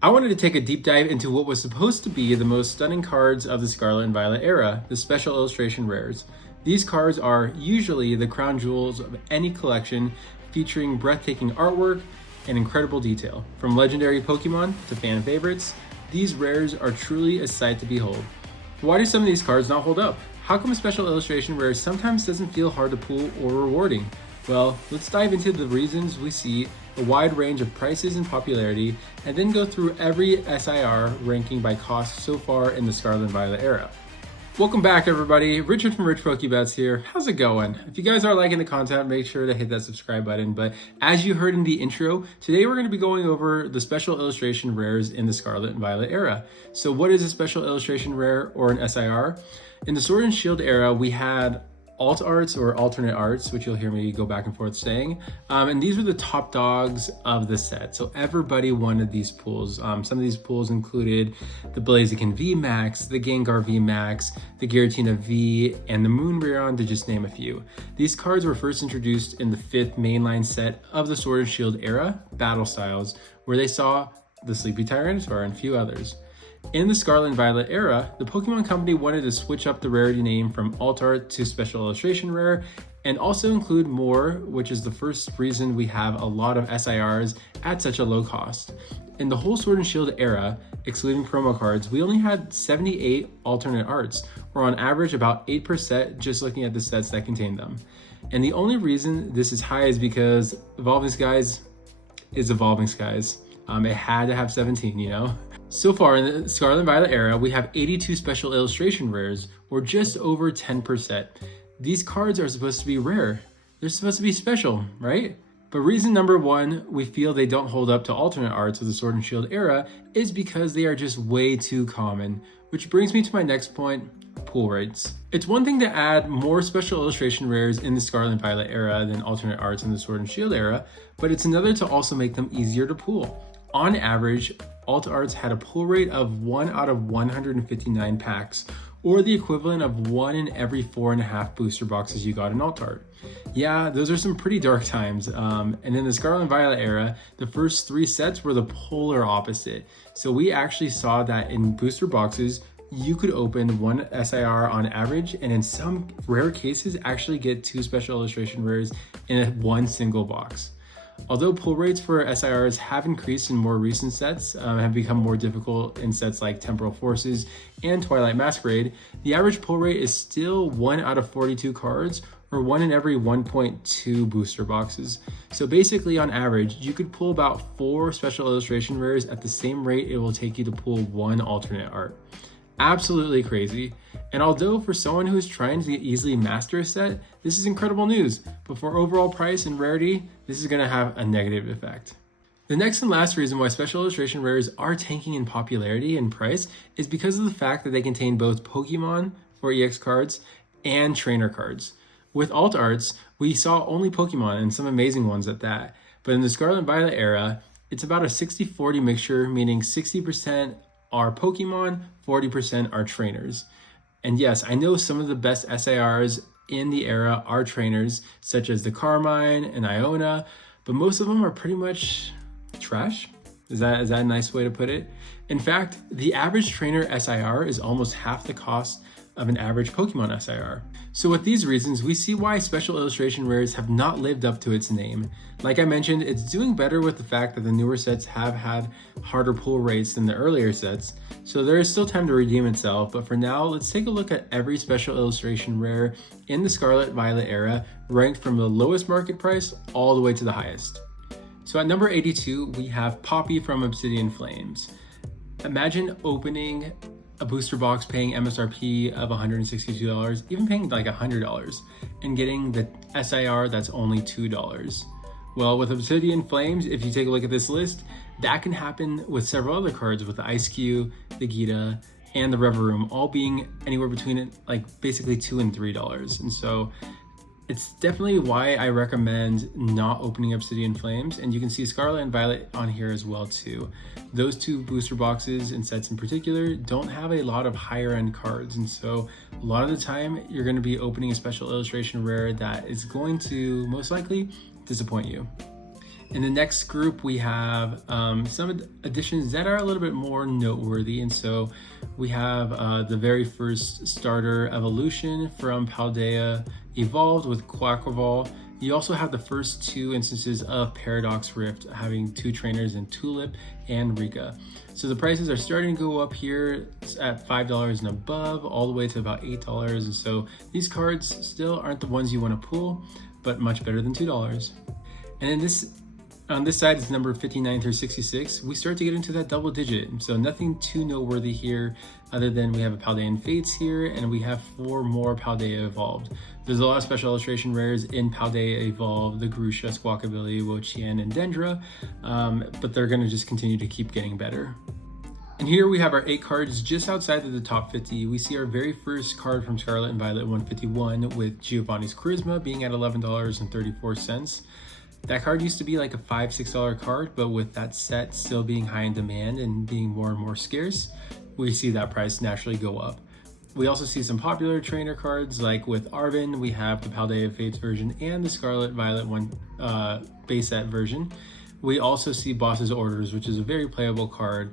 I wanted to take a deep dive into what was supposed to be the most stunning cards of the Scarlet and Violet era, the Special Illustration Rares. These cards are usually the crown jewels of any collection, featuring breathtaking artwork and incredible detail. From legendary Pokemon to fan favorites, these rares are truly a sight to behold. Why do some of these cards not hold up? How come a Special Illustration Rare sometimes doesn't feel hard to pull or rewarding? Well, let's dive into the reasons we see a wide range of prices and popularity, and then go through every SIR ranking by cost so far in the Scarlet and Violet era. Welcome back, everybody. Richard from Rich Pokebets here. How's it going? If you guys are liking the content, make sure to hit that subscribe button. But as you heard in the intro, today we're going to be going over the Special Illustration Rares in the Scarlet and Violet era. So what is a Special Illustration Rare or an SIR? In the Sword and Shield era, we had alt arts or alternate arts, which you'll hear me go back and forth saying. And these were the top dogs of the set. So everybody wanted these pools. Some of these pools included the Blaziken V Max, the Gengar V Max, the Giratina V, and the Moonreon, to just name a few. These cards were first introduced in the 5th mainline set of the Sword and Shield era, Battle Styles, where they saw the Sleepy Tyranitar and a few others. In the Scarlet and Violet era, the Pokemon Company wanted to switch up the rarity name from Alt Art to Special Illustration Rare, and also include more, which is the first reason we have a lot of SIRs at such a low cost. In the whole Sword and Shield era, excluding promo cards, we only had 78 alternate arts, or on average about 8% just looking at the sets that contained them. And the only reason this is high is because Evolving Skies is Evolving Skies. It had to have 17, you know? So far in the Scarlet and Violet era, we have 82 Special Illustration Rares, or just over 10%. These cards are supposed to be rare. They're supposed to be special, right? But reason number one we feel they don't hold up to alternate arts of the Sword and Shield era is because they are just way too common. Which brings me to my next point, pull rates. It's one thing to add more Special Illustration Rares in the Scarlet and Violet era than alternate arts in the Sword and Shield era, but it's another to also make them easier to pull. On average, alt arts had a pull rate of 1 out of 159 packs, or the equivalent of 1 in every 4.5 booster boxes you got in alt art. Yeah, those are some pretty dark times. And in the Scarlet and Violet era, the first 3 sets were the polar opposite. So we actually saw that in booster boxes, you could open 1 SIR on average, and in some rare cases, actually get 2 Special Illustration Rares in one single box. Although pull rates for SIRs have increased in more recent sets, have become more difficult in sets like Temporal Forces and Twilight Masquerade, the average pull rate is still 1 out of 42 cards, or 1 in every 1.2 booster boxes. So basically, on average, you could pull about 4 Special Illustration Rares at the same rate it will take you to pull 1 alternate art. Absolutely crazy. And although for someone who is trying to easily master a set, this is incredible news, but for overall price and rarity, this is going to have a negative effect. The next and last reason why Special Illustration Rares are tanking in popularity and price is because of the fact that they contain both Pokemon, or EX cards, and trainer cards. With alt arts, we saw only Pokemon, and some amazing ones at that, but in the Scarlet and Violet era, it's about a 60-40 mixture, meaning 60% are Pokemon, 40% are trainers. And yes, I know some of the best SIRs in the era are trainers, such as the Carmine and Iona, but most of them are pretty much trash. Is that a nice way to put it? In fact, the average trainer SIR is almost half the cost of an average Pokemon SIR. So with these reasons, we see why Special Illustration Rares have not lived up to its name. Like I mentioned, it's doing better with the fact that the newer sets have had harder pull rates than the earlier sets, so there is still time to redeem itself, but for now, let's take a look at every Special Illustration Rare in the Scarlet Violet era, ranked from the lowest market price all the way to the highest. So at number 82, we have Poppy from Obsidian Flames. Imagine opening a booster box paying MSRP of $162, even paying like $100, and getting the SIR that's only $2. Well, with Obsidian Flames, if you take a look at this list, that can happen with several other cards, with the Ice-Q, the Gita, and the Revavroom, all being anywhere between like basically $2 and $3. And so it's definitely why I recommend not opening Obsidian Flames, and you can see Scarlet and Violet on here as well too. Those 2 booster boxes and sets in particular don't have a lot of higher end cards, and so a lot of the time you're going to be opening a Special Illustration Rare that is going to most likely disappoint you. In the next group, we have some additions that are a little bit more noteworthy. And so we have the very first starter evolution from Paldea Evolved with Quaquaval. You also have the first two instances of Paradox Rift having two trainers in Tulip and Rika. So the prices are starting to go up here at $5 and above, all the way to about $8. And so these cards still aren't the ones you want to pull, but much better than $2. And then on this side is number 59 through 66. We start to get into that double digit. So nothing too noteworthy here other than we have a Paldean Fates here, and we have 4 more Paldea Evolved. There's a lot of special illustration rares in Paldea Evolved, the Grusha, Squawkabilly, Wo-Chien, and Dendra, but they're gonna just continue to keep getting better. And here we have our 8 cards just outside of the top 50. We see our very first card from Scarlet and Violet 151 with Giovanni's Charisma being at $11.34. That card used to be like a $5, $6 card, but with that set still being high in demand and being more and more scarce, we see that price naturally go up. We also see some popular trainer cards, like with Arven, we have the Paldea Fates version and the Scarlet Violet base set version. We also see Boss's Orders, which is a very playable card,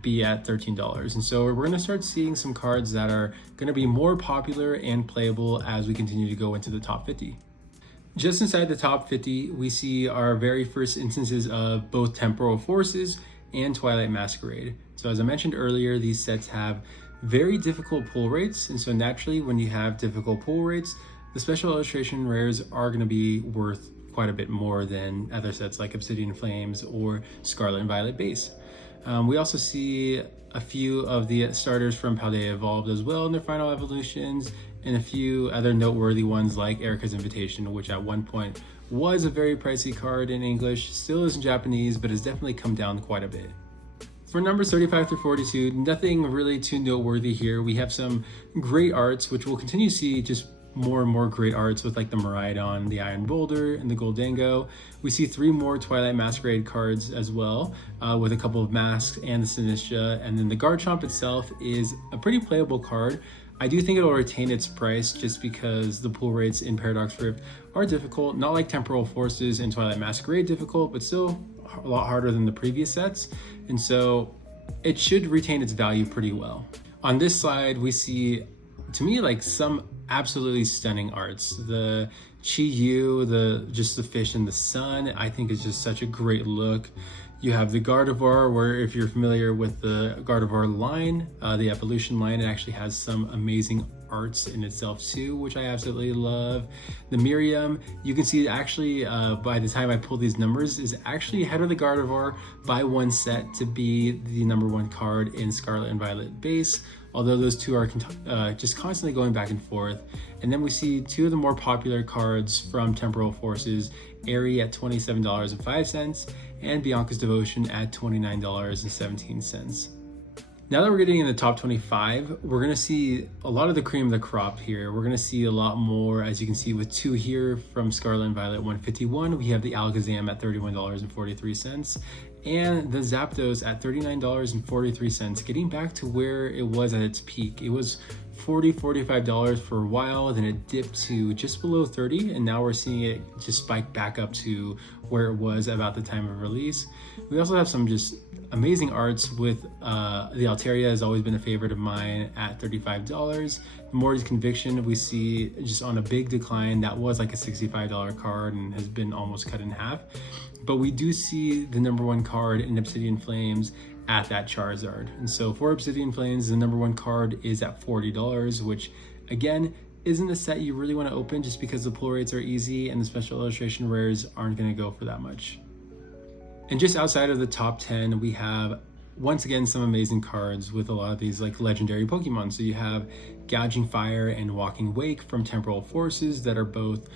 be at $13. And so we're going to start seeing some cards that are going to be more popular and playable as we continue to go into the top 50. Just inside the top 50, we see our very first instances of both Temporal Forces and Twilight Masquerade. So as I mentioned earlier, these sets have very difficult pull rates, and so naturally when you have difficult pull rates, the special illustration rares are going to be worth quite a bit more than other sets like Obsidian Flames or Scarlet and Violet base. We also see a few of the starters from Paldea Evolved as well in their final evolutions, and a few other noteworthy ones like Erica's Invitation, which at one point was a very pricey card in English, still is in Japanese, but has definitely come down quite a bit. For numbers 35 through 42, nothing really too noteworthy here. We have some great arts, which we'll continue to see just more and more great arts with like the Miraidon, the Iron Boulder, and the Goldango. We see 3 more Twilight Masquerade cards as well, with a couple of masks and the Sinistra, and then the Garchomp itself is a pretty playable card. I do think it'll retain its price just because the pull rates in Paradox Rift are difficult, not like Temporal Forces and Twilight Masquerade difficult, but still a lot harder than the previous sets, and so it should retain its value pretty well. On this slide, we see, to me, like some absolutely stunning arts. The Chi-Yu, just the fish in the sun, I think is just such a great look. You have the Gardevoir, where if you're familiar with the Gardevoir line, the evolution line, it actually has some amazing arts in itself too, which I absolutely love. The Miriam, you can see actually by the time I pull these numbers, is actually ahead of the Gardevoir by 1 set to be the #1 card in Scarlet and Violet base, although those two are just constantly going back and forth. And then we see 2 of the more popular cards from Temporal Forces, Aerie at $27.05 and Bianca's Devotion at $29.17. Now that we're getting in the top 25, we're going to see a lot of the cream of the crop here. We're going to see a lot more, as you can see with 2 here from Scarlet and Violet 151. We have the Alakazam at $31.43 and the Zapdos at $39.43, getting back to where it was at its peak. It was $40, $45 for a while, then it dipped to just below 30, and now we're seeing it just spike back up to where it was about the time of release. We also have some just amazing arts with the Altaria has always been a favorite of mine at $35. Morty's Conviction, we see just on a big decline. That was like a $65 card and has been almost cut in half. But we do see the #1 card in Obsidian Flames at that Charizard. And so for Obsidian Flames, the #1 card is at $40, which again, isn't a set you really want to open just because the pull rates are easy and the special illustration rares aren't going to go for that much. And just outside of the top 10, we have once again some amazing cards with a lot of these like legendary Pokemon. So you have Gouging Fire and Walking Wake from Temporal Forces that are both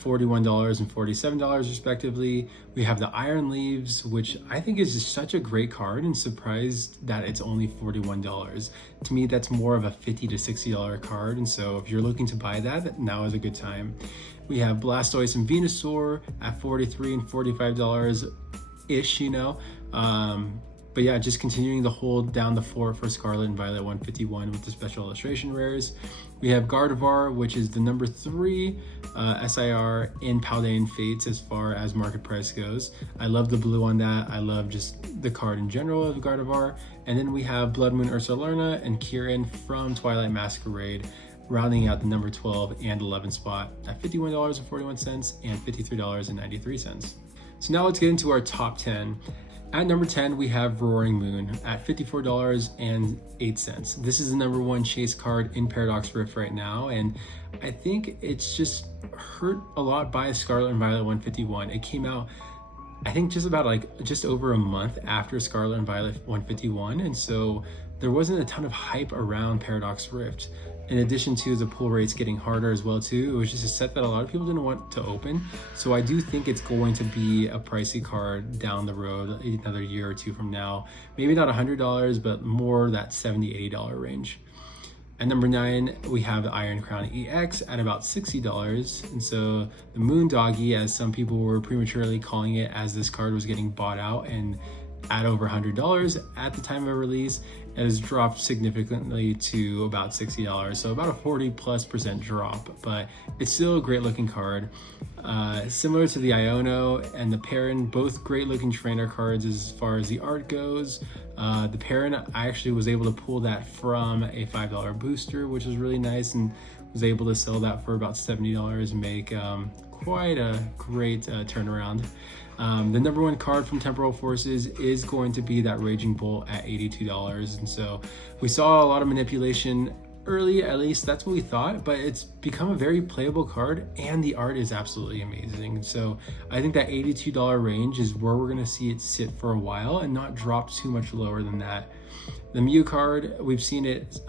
$41 and $47 respectively. We have the Iron Leaves, which I think is just such a great card, and surprised that it's only $41. To me, that's more of a $50 to $60 card, and so if you're looking to buy that, now is a good time. We have Blastoise and Venusaur at $43 and $45 ish, you know. But yeah, just continuing to hold down the fort for Scarlet and Violet 151 with the special illustration rares. We have Gardevoir, which is the number 3 SIR in Paldean Fates as far as market price goes. I love the blue on that. I love just the card in general of Gardevoir. And then we have Blood Moon Ursaluna and Kieran from Twilight Masquerade, rounding out the number 12 and 11 spot at $51.41 and $53.93. So now let's get into our top 10. At number 10, we have Roaring Moon at $54.08. This is the number 1 chase card in Paradox Rift right now, and I think it's just hurt a lot by Scarlet and Violet 151. It came out, I think, just over a month after Scarlet and Violet 151, and so there wasn't a ton of hype around Paradox Rift. In addition to the pull rates getting harder as well too, it was just a set that a lot of people didn't want to open. So I do think it's going to be a pricey card down the road, another year or two from now. Maybe not $100, but more that $70, $80 range. At number 9, we have the Iron Crown EX at about $60. And so the Moon Doggy, as some people were prematurely calling it, as this card was getting bought out and at over $100 at the time of release, it has dropped significantly to about $60, so about a 40+% drop, but it's still a great looking card. Similar to the Iono and the Perrin, both great looking trainer cards as far as the art goes. The Perrin, I actually was able to pull that from a $5 booster, which was really nice, and was able to sell that for about $70 and make quite a great turnaround. The number 1 card from Temporal Forces is going to be that Raging Bolt at $82. And so we saw a lot of manipulation early, at least that's what we thought, but it's become a very playable card and the art is absolutely amazing. So I think that $82 range is where we're going to see it sit for a while and not drop too much lower than that. The Mew card, we've seen it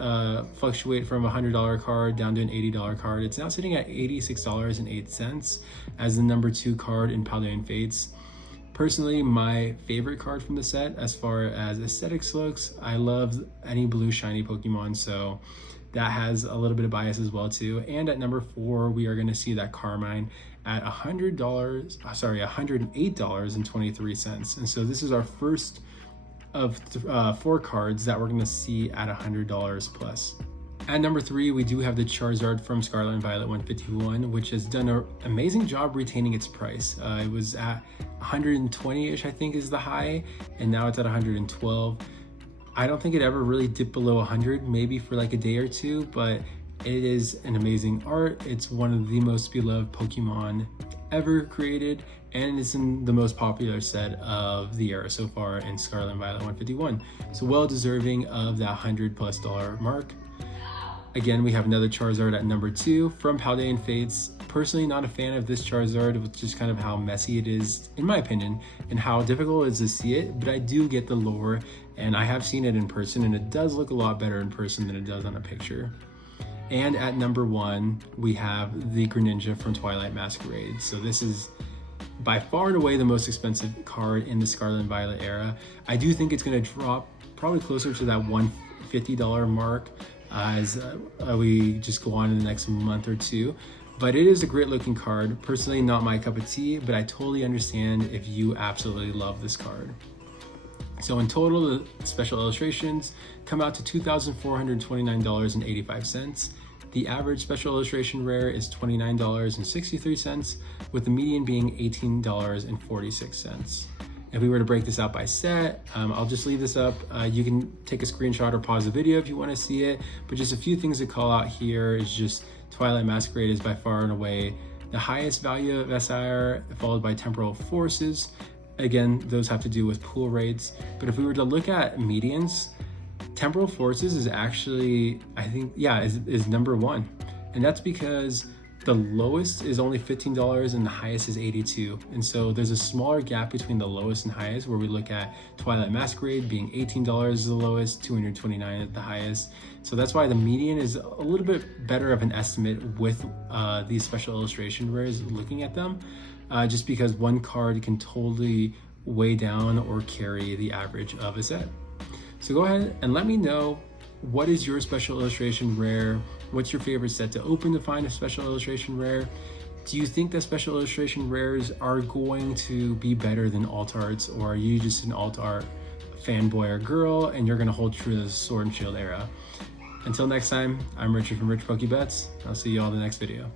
fluctuate from a $100 card down to an $80 card. It's now sitting at $86.08 as the number 2 card in Paldean Fates. Personally, my favorite card from the set as far as aesthetics looks, I love any blue shiny Pokemon, so that has a little bit of bias as well too. And at number 4, we are going to see that Carmine at $108.23. And so this is our first of 4 cards that we're going to see at $100 plus. At number 3, we do have the Charizard from Scarlet and Violet 151, which has done an amazing job retaining its price. It was at 120-ish, I think, is the high, and now it's at 112. I don't think it ever really dipped below 100, maybe for like a day or two, but it is an amazing art. It's one of the most beloved Pokemon ever created, and it's in the most popular set of the era so far in Scarlet and Violet 151. So well deserving of that $100+ mark. Again, we have another Charizard at number 2 from Paldean Fates. Personally, not a fan of this Charizard, with just kind of how messy it is, in my opinion, and how difficult it is to see it, but I do get the lore, and I have seen it in person, and it does look a lot better in person than it does on a picture. And at number 1, we have the Greninja from Twilight Masquerade. So this is by far and away the most expensive card in the Scarlet and Violet era. I do think it's going to drop probably closer to that $150 mark as we just go on in the next month or two. But it is a great looking card. Personally, not my cup of tea, but I totally understand if you absolutely love this card. So in total, the special illustrations come out to $2,429.85. The average special illustration rare is $29.63, with the median being $18.46. If we were to break this out by set, I'll just leave this up. You can take a screenshot or pause the video if you want to see it, but just a few things to call out here is just Twilight Masquerade is by far and away the highest value of SIR, followed by Temporal Forces. Again, those have to do with pool rates. But if we were to look at medians, Temporal Forces is actually, I think, is number 1. And that's because the lowest is only $15 and the highest is $82. And so there's a smaller gap between the lowest and highest, where we look at Twilight Masquerade being $18 is the lowest, $229 at the highest. So that's why the median is a little bit better of an estimate with these special illustration rares looking at them, just because one card can totally weigh down or carry the average of a set. So go ahead and let me know, what is your special illustration rare? What's your favorite set to open to find a special illustration rare? Do you think that special illustration rares are going to be better than alt arts, or are you just an alt art fanboy or girl, and you're gonna hold true to the Sword and Shield era. Until next time, I'm Richard from Rich Pokebets. I'll see you all in the next video.